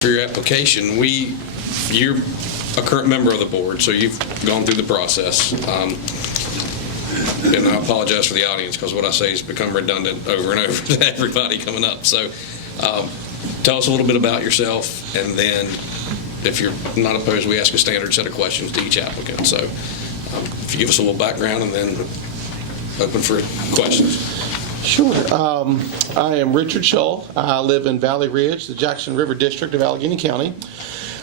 For your application, you're a current member of the board, so you've gone through the process. And I apologize for the audience because what I say has become redundant over and over to everybody coming up. So tell us a little bit about yourself, and then if you're not opposed, we ask a standard set of questions to each applicant. So if you give us a little background and then open for questions. Sure. I am Richard Shull. I live in Valley Ridge, the Jackson River District of Alleghany County.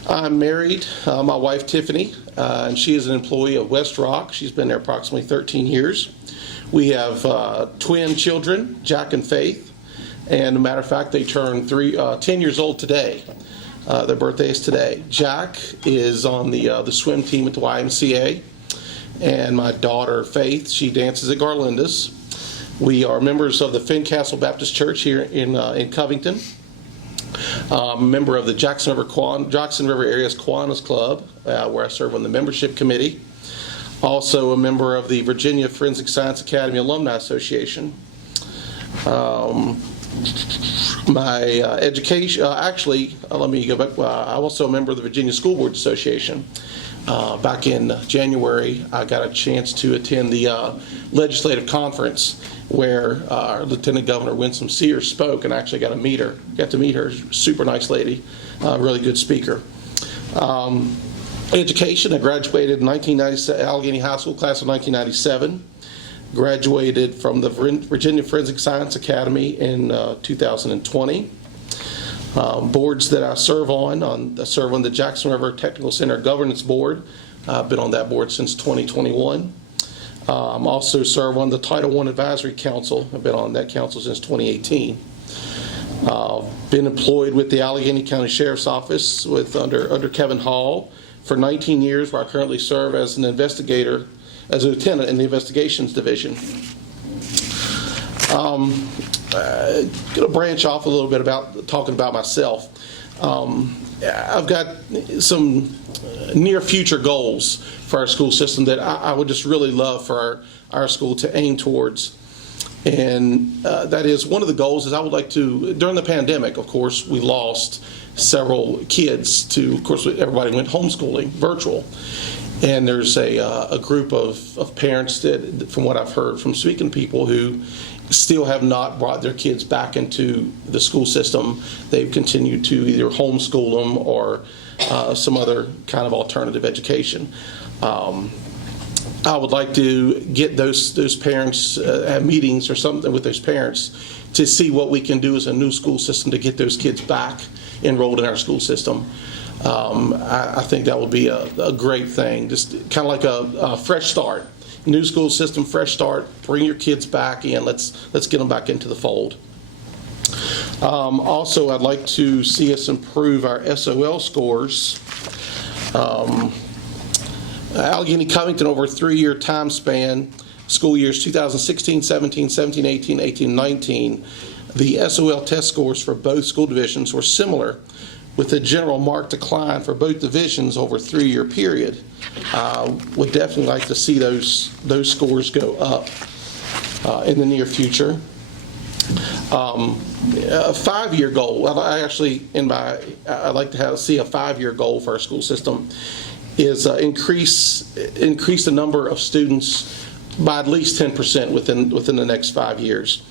I'm married. My wife, Tiffany, and she is an employee of West Rock. She's been there approximately 13 years. We have twin children, Jack and Faith. And as a matter of fact, they turned 10 years old today. Their birthday is today. Jack is on the swim team at the YMCA. And my daughter, Faith, she dances at Garlanda's. We are members of the Fincastle Baptist Church here in Covington. A member of the Jackson River Area's Kiwanis Club, where I serve on the membership committee. Also a member of the Virginia Forensic Science Academy Alumni Association. My education, let me go back. I'm also a member of the Virginia School Board Association. Back in January, I got a chance to attend the legislative conference where our Lieutenant Governor Winsome Sears spoke, and I actually got to meet her. Super nice lady, really good speaker. Education, I graduated in Alleghany High School class of 1997. Graduated from the Virginia Forensic Science Academy in 2020. Boards that I serve on the Jackson River Technical Center Governance Board. I've been on that board since 2021. Also serve on the Title I Advisory Council. I've been on that council since 2018. Been employed with the Alleghany County Sheriff's Office under Kevin Hall for 19 years, where I currently serve as an investigator, as a lieutenant in the Investigations Division. Going to branch off a little bit about talking about myself. I've got some near future goals for our school system that I would just really love for our school to aim towards. And that is, one of the goals is I would like to, during the pandemic, of course, we lost several kids to, of course, everybody went homeschooling, virtual. And there's a group of parents that, from what I've heard from speaking to people, who still have not brought their kids back into the school system. They've continued to either homeschool them or some other kind of alternative education. I would like to get those parents, have meetings or something with those parents to see what we can do as a new school system to get those kids back enrolled in our school system. I think that would be a great thing, just kind of like a fresh start. New school system, fresh start, bring your kids back in, let's get them back into the fold. Also, I'd like to see us improve our SOL scores. Alleghany Covington, over a 3-year time span, school years 2016, 17, 17, 18, 18, 19, the SOL test scores for both school divisions were similar, with a general marked decline for both divisions over a 3-year period. Would definitely like to see those scores go up in the near future. A 5-year goal. I'd like to see a 5-year goal for our school system. Is increase the number of students by at least 10% within the next 5 years.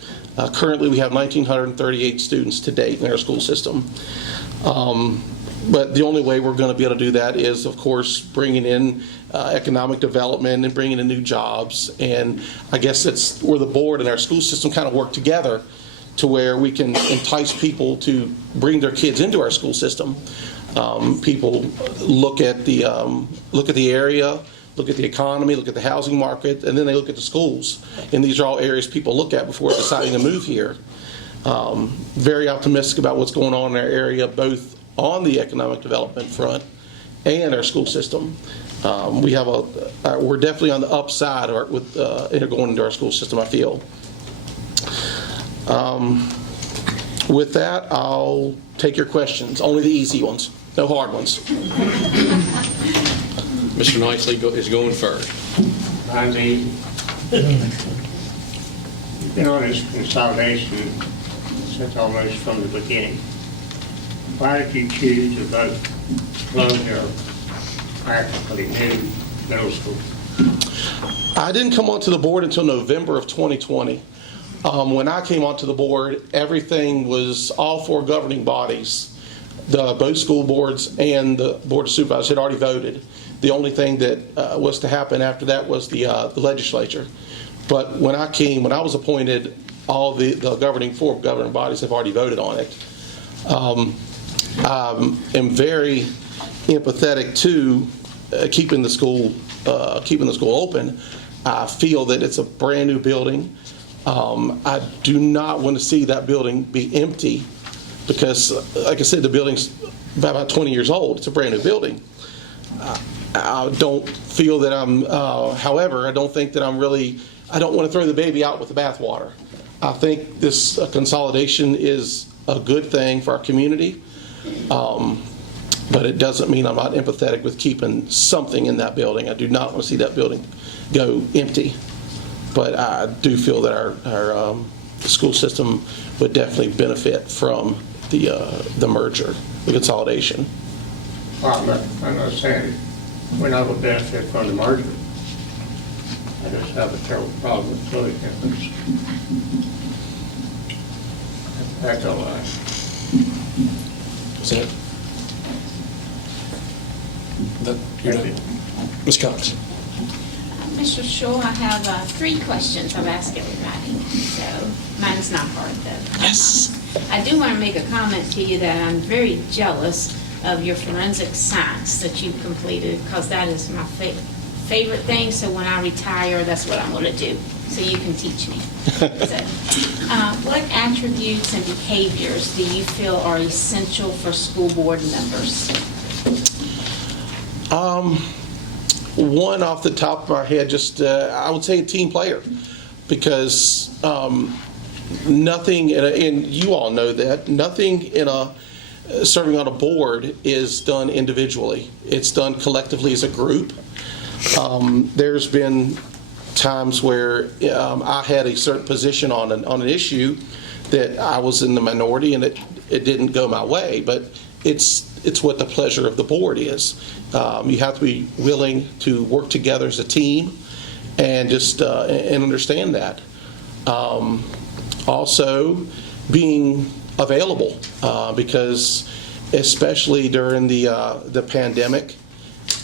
Currently, we have 1,938 students to date in our school system. But the only way we're going to be able to do that is, of course, bringing in economic development and bringing in new jobs. And I guess it's where the board and our school system kind of work together to where we can entice people to bring their kids into our school system. People look at the area, look at the economy, look at the housing market, and then they look at the schools. And these are all areas people look at before deciding to move here. Very optimistic about what's going on in our area, both on the economic development front and our school system. We're definitely on the upside with going into our school system, I feel. With that, I'll take your questions. Only the easy ones, no hard ones. Mr. Knightley is going first. Mine's easy. You've been on this consolidation since almost from the beginning. Why did you choose to vote to close your practically new middle school? I didn't come onto the board until November of 2020. When I came onto the board, everything was all four governing bodies. Both school boards and the Board of Supervisors had already voted. The only thing that was to happen after that was the legislature. But when I was appointed, all the four governing bodies have already voted on it. I am very empathetic to keeping the school open. I feel that it's a brand new building. I do not want to see that building be empty because, like I said, the building's about 20 years old. It's a brand new building. I don't feel that however, I don't think that I don't want to throw the baby out with the bathwater. I think this consolidation is a good thing for our community, but it doesn't mean I'm not empathetic with keeping something in that building. I do not want to see that building go empty, but I do feel that our school system would definitely benefit from the merger, the consolidation. Well, I'm not saying we're not going to benefit from the merger. I just have a terrible problem with closing campus. That's all I. Is that you're done? Ms. Cox. Mr. Shull, I have 3 questions I've asked everybody, so mine's not hard though. Yes. I do want to make a comment to you that I'm very jealous of your forensic science that you completed, because that is my favorite thing. So when I retire, that's what I'm going to do. So you can teach me. So, what attributes and behaviors do you feel are essential for school board members? One off the top of my head, just I would say a team player, because nothing, and you all know that, nothing in serving on a board is done individually. It's done collectively as a group. There's been times where I had a certain position on an issue that I was in the minority and it didn't go my way, but it's what the pleasure of the board is. You have to be willing to work together as a team and just and understand that. Also, being available, because especially during the pandemic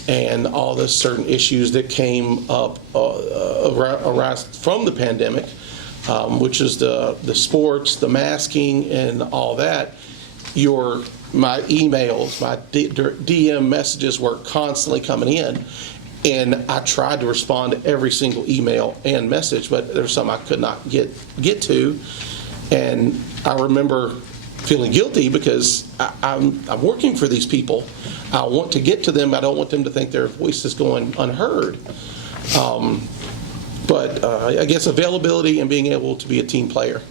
and all the certain issues that came up arise from the pandemic, which is the sports, the masking, and all that. My emails, my DM messages were constantly coming in, and I tried to respond to every single email and message, but there's some I could not get to, and I remember feeling guilty because I'm working for these people. I want to get to them. I don't want them to think their voice is going unheard. But I guess availability and being able to be a team player.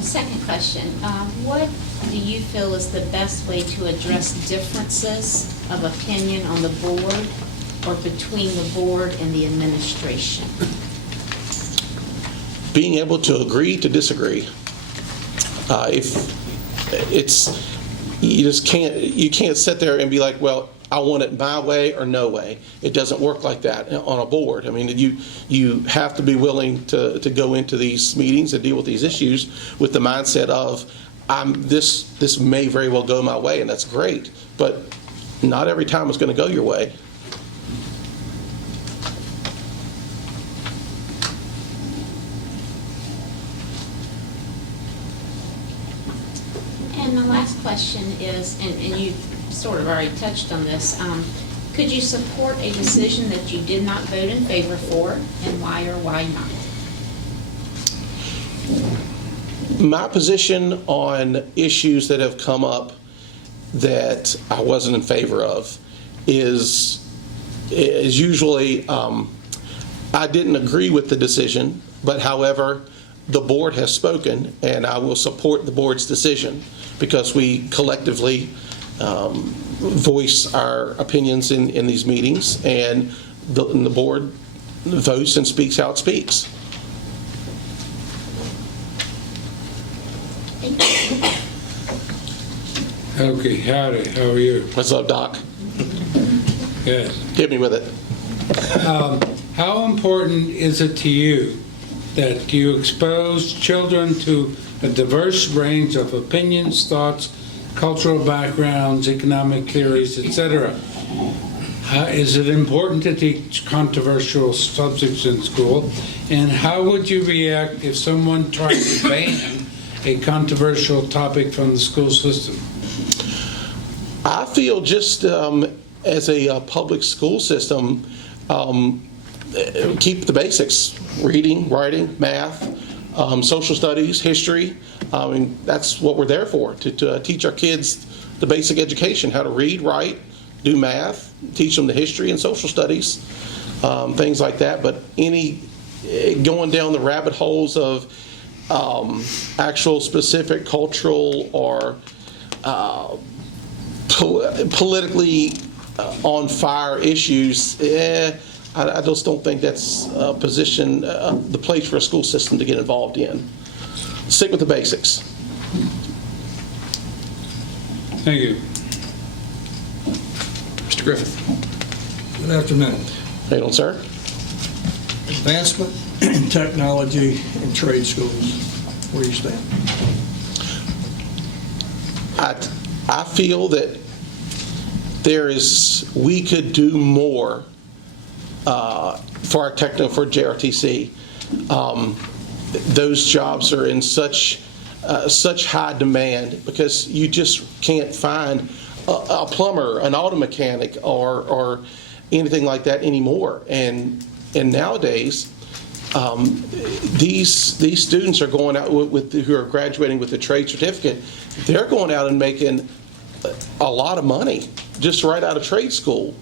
Second question, what do you feel is the best way to address differences of opinion on the board or between the board and the administration? Being able to agree to disagree. You can't sit there and be like, well, I want it my way or no way. It doesn't work like that on a board. I mean, you have to be willing to go into these meetings and deal with these issues with the mindset of, this may very well go my way, and that's great, but not every time it's going to go your way. And my last question is, and you sort of already touched on this, could you support a decision that you did not vote in favor for, and why or why not? My position on issues that have come up that I wasn't in favor of is usually I didn't agree with the decision, but however, the board has spoken, and I will support the board's decision because we collectively voice our opinions in these meetings, and the board votes and speaks how it speaks. Thank you. Okay, howdy, how are you? What's up, Doc? Good. Hit me with it. How important is it to you that you expose children to a diverse range of opinions, thoughts, cultural backgrounds, economic theories, etc.? Is it important to teach controversial subjects in school? And how would you react if someone tried to ban a controversial topic from the school system? I feel just as a public school system, keep the basics: reading, writing, math, social studies, history. I mean, that's what we're there for, to teach our kids the basic education, how to read, write, do math, teach them the history and social studies, things like that. But going down the rabbit holes of actual specific cultural or politically on fire issues, I just don't think that's a position, the place for a school system to get involved in. Stick with the basics. Thank you. Mr. Griffith? Good afternoon. How you doing, sir? Advancement in technology and trade schools. Where do you stand? I feel that we could do more for JRTC. Those jobs are in such high demand because you just can't find a plumber, an auto mechanic, or anything like that anymore. And nowadays, these students are going out who are graduating with a trade certificate. They're going out and making a lot of money just right out of trade school.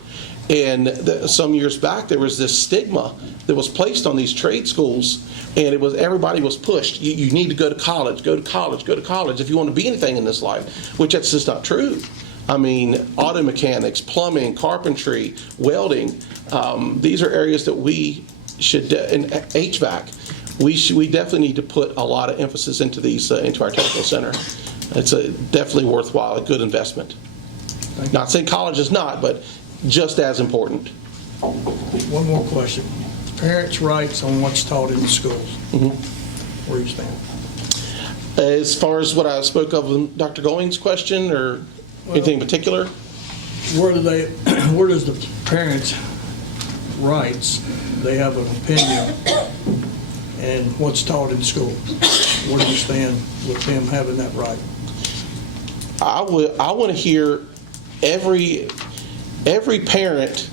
And some years back, there was this stigma that was placed on these trade schools, and everybody was pushed. You need to go to college, go to college, go to college if you want to be anything in this life, which that's just not true. I mean, auto mechanics, plumbing, carpentry, welding, these are areas that we should, and HVAC, we definitely need to put a lot of emphasis into our technical center. It's definitely worthwhile, a good investment. Not saying college is not, but just as important. One more question. Parents' rights on what's taught in the schools. Where do you stand? As far as what I spoke of in Dr. Going's question, or anything in particular? Where does the parents' rights, they have an opinion, and what's taught in school? Where do you stand with them having that right? I want to hear every parent